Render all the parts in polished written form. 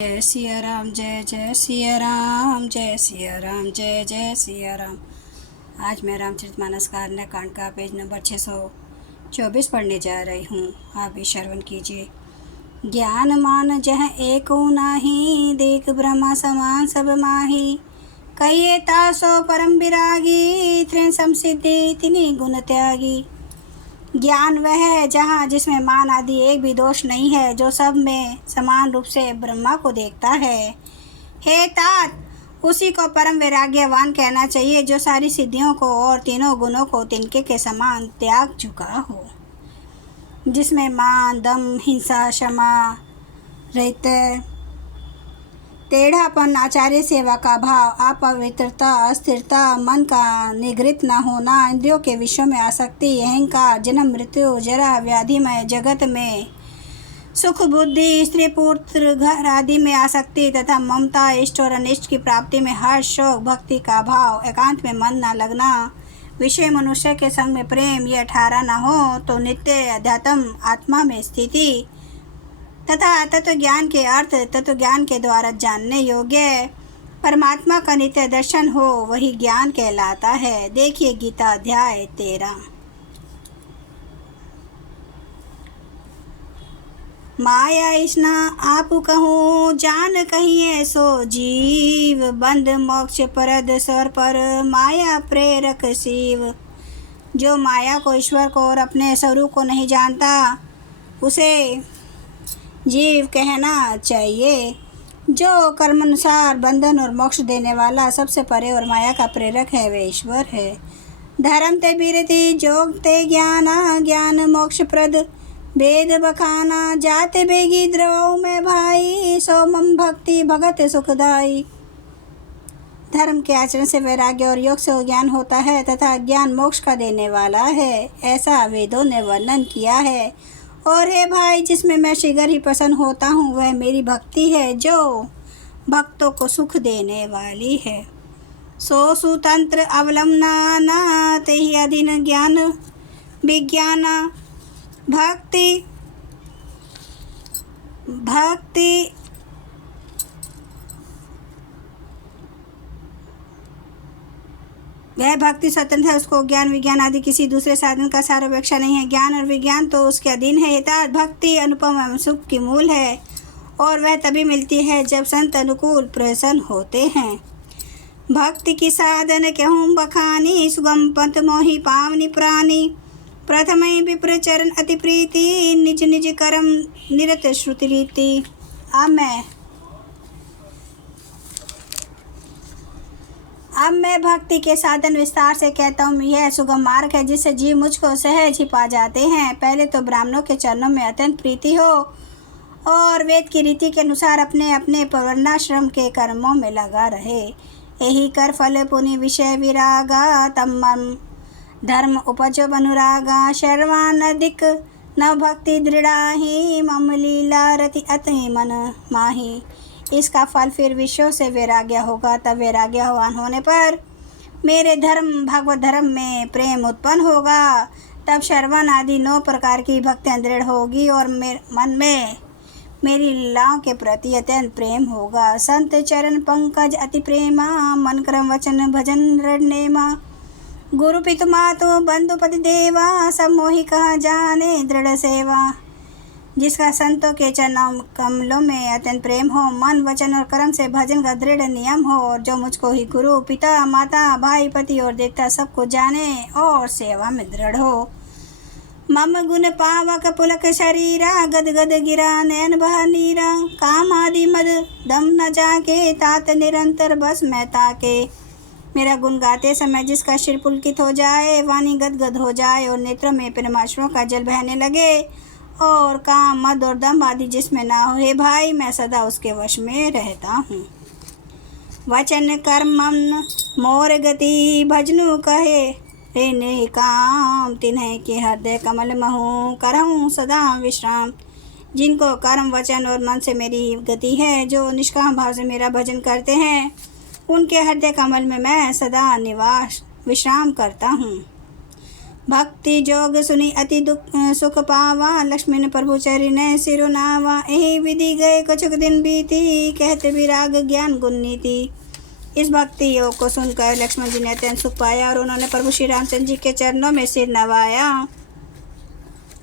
जय सिया राम, जय जय सिया राम, जय सिया राम, जय जय सिया राम। आज मैं रामचरितमानस का अन्य कांड का पेज नंबर 624 पढ़ने जा रही हूँ। आप भी श्रवण कीजिए। ज्ञान मान जह एको नाही, देख ब्रह्मा समान सब माही। कहिए तासो परम विरागी, त्रिन समसिद्धि तिनि गुण त्यागी। ज्ञान वह है जहाँ जिसमें मान आदि एक भी दोष नहीं है, जो सब में समान रूप से ब्रह्मा को देखता है। हे तात, उसी को परम वैराग्यवान कहना चाहिए, जो सारी सिद्धियों को और तीनों गुणों को तिनके के समान त्याग चुका हो, जिसमें मान, दम, हिंसा, क्षमा रहित, टेढ़ापन, आचार्य सेवा का भाव, अपवित्रता, अस्थिरता, मन का निगृहित न होना, इंद्रियों के विषयों में आसक्ति, अहंकार, जन्म मृत्यु, जरा व्याधिमय जगत में सुख बुद्धि, स्त्री पुत्र घर आदि में आसक्ति तथा ममता, इष्ट और अनिष्ट की प्राप्ति में हर्ष, शोक, भक्ति का भाव, एकांत में मन न लगना, विषय मनुष्य के संग में प्रेम, ये 18 न हो तो नित्य अध्यात्म आत्मा में स्थिति तथा तत्व ज्ञान के अर्थ तत्व ज्ञान के द्वारा जानने योग्य परमात्मा का नित्य दर्शन हो, वही ज्ञान कहलाता है। देखिए गीता अध्याय 13। माया इसना आप कहूँ, जान कहिए सो जीव, बंद मोक्ष परद स्वर पर माया प्रेरक शिव। जो माया को, ईश्वर को और अपने स्वरूप को नहीं जानता, उसे जीव कहना चाहिए। जो कर्मानुसार बंधन और मोक्ष देने वाला, सबसे परे और माया का प्रेरक है, वे ईश्वर है। धर्म ते बीरति, जोग ते ज्ञाना, ज्ञान मोक्ष प्रद वेद बखाना। जाते बेगी द्रवों में भाई, सो मम भक्ति भगत सुखदाई। धर्म के आचरण से वैराग्य और योग से ज्ञान होता है तथा ज्ञान मोक्ष का देने वाला है, ऐसा वेदों ने वर्णन किया है। और हे भाई, जिसमें मैं शीघ्र ही प्रसन्न होता हूँ, वह मेरी भक्ति है, जो भक्तों को सुख देने वाली है। सो सुतंत्र अवलंबना, तेहि अधीन ज्ञान विज्ञान। भक्ति वह भक्ति स्वतंत्र है, उसको ज्ञान विज्ञान आदि किसी दूसरे साधन का सारोपेक्षा नहीं है। ज्ञान और विज्ञान तो उसके अधीन है। यथार्थ भक्ति अनुपम एवं सुख की मूल है, और वह तभी मिलती है जब संत अनुकूल प्रसन्न होते हैं। भक्ति की साधन कहूँ बखानी, सुगम पंथ मोहि पावनी प्राणी। प्रथम विप्र चरण अति प्रीति, निज निज कर्म निरत श्रुति रीति। अब मैं भक्ति के साधन विस्तार से कहता हूँ। यह सुगम मार्ग है, जिससे जीव मुझको सहज ही पा जाते हैं। पहले तो ब्राह्मणों के चरणों में अत्यंत प्रीति हो और वेद की रीति के अनुसार अपने अपने वर्णाश्रम के कर्मों में लगा रहे। यही कर फल पुनि विषय विरागा, तम धर्म उपजो अनुरागा। शर्वान अधिक न भक्ति दृढ़ाही, मम लीला रति अति मन माही। इसका फल फिर विषयों से वैराग्य होगा। तब वैराग्यवान होने पर मेरे धर्म भगवत धर्म में प्रेम उत्पन्न होगा। तब श्रवण आदि 9 प्रकार की भक्तियाँ दृढ़ होगी और मन में मेरी लीलाओं के प्रति अत्यंत प्रेम होगा। संत चरण पंकज अति प्रेमा, मन क्रम वचन भजन दृढ़ नेमा। गुरु पितु मातु बंधु पति देवा, सब मोहि कहा जाने दृढ़ सेवा। जिसका संतों के चरणों कमलों में अत्यंत प्रेम हो, मन वचन और कर्म से भजन का दृढ़ नियम हो, और जो मुझको ही गुरु पिता माता भाई पति और देवता सबको जाने और सेवा में दृढ़ हो। मम गुण पावक पुलक शरीरा, गद गद गिरा नयन बह नीरा। काम आदि मद दम न जाके, तात निरंतर बस मैं ताके। मेरा गुण गाते समय जिसका शिर पुलकित हो जाए, वाणी गदगद हो जाए और नेत्रों में प्रेमाश्रुओं का जल बहने लगे, और काम मद और दम आदि जिसमें ना हो, हे भाई, मैं सदा उसके वश में रहता हूँ। वचन कर्म मन मोर गति, भजनु कहे रे ने काम। तिन्हें के हृदय कमल महू, करहूँ सदा विश्राम। जिनको कर्म वचन और मन से मेरी गति है, जो निष्काम भाव से मेरा भजन करते हैं, उनके हृदय कमल में मैं सदा निवास विश्राम करता हूँ। भक्ति जोग सुनी अति दुख सुख पावा, लक्ष्मी ने प्रभु चरिने सिरु नावा। यही विधि गए कछुक दिन बीती, कहते विराग ज्ञान गुण नीति। इस भक्ति योग को सुनकर लक्ष्मण जी ने अत्यंत सुख पाया और उन्होंने प्रभु श्री रामचंद्र जी के चरणों में सिर नवाया।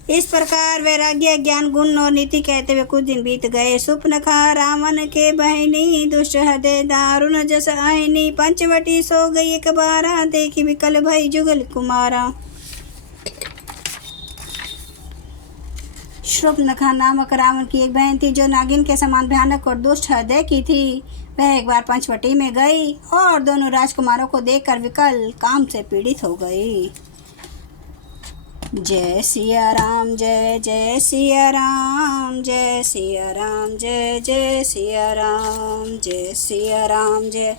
इस प्रकार वैराग्य ज्ञान गुण और नीति कहते हुए कुछ दिन बीत गए। सुपनखा रावण के बहनी, दुष्ट हृदय दारुण जस आईनी। पंचवटी सो गई एक बारा, देखी विकल भई जुगल कुमारा। शूर्पणखा नामक रावण की एक बहन थी जो नागिन के समान भयानक और दुष्ट हृदय की थी। वह एक बार पंचवटी में गई और दोनों राजकुमारों को देखकर विकल काम से पीड़ित हो गई। जय सिया राम जय जय सिया राम, जय सिया राम जय जय सिया राम, जय सिया राम जय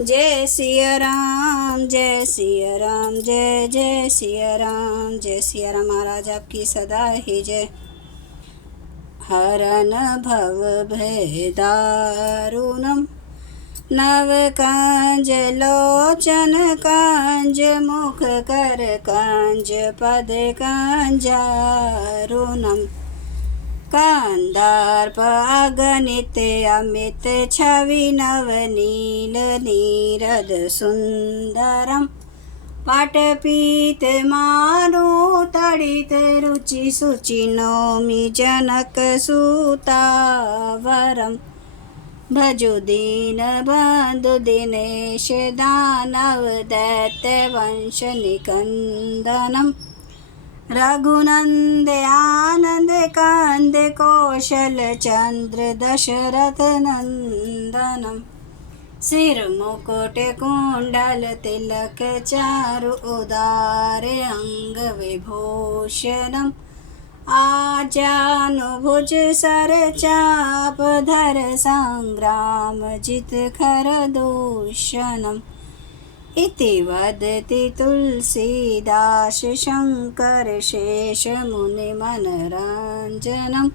जय सिया राम, जय सिया राम जय जय सिया राम, जय सिया राम। महाराज आपकी सदा ही जय। हरन भव भय दारुणम, नव कांज लोचन कांज, मुख कर कांज पद कांजारुणम। कांदार्प अगणित अमित छवि, नवनील नीरद सुंदरम। पाटपीत मारु तड़ित रुचि सुचि, नौमि जनक सुतावरम। भजु दीन बंधु दिनेश, दानव दैत्य वंश निकंदनम। रघुनंद आनंद कंद, कौशल चंद्र दशरथ नंदनम। सिर मुकुट कुंडल तिलक, चारु उदार अंग विभूषणम। आजानुभुज सर चाप, धर संग्राम जित खर दूषणम। इति वदति तुलसीदास, शंकर शेष मुनि मनरंजनम।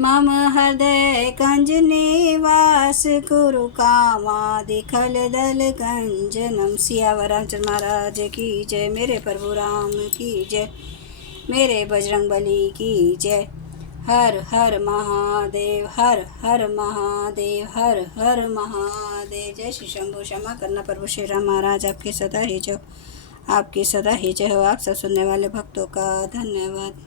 मम हृदय कंज निवास, कुरु कामादि खल दल कंजनम। सियावर रामचंद्र महाराज की जय। मेरे प्रभु राम की जय। मेरे बजरंग बली की जय। हर हर महादेव, हर हर महादेव, हर हर महादेव। जय श्री शंभु। क्षमा करना प्रभु श्री राम महाराज आपकी सदा ही जय, आपकी सदा ही जय हो। आप सब सुनने वाले भक्तों का धन्यवाद।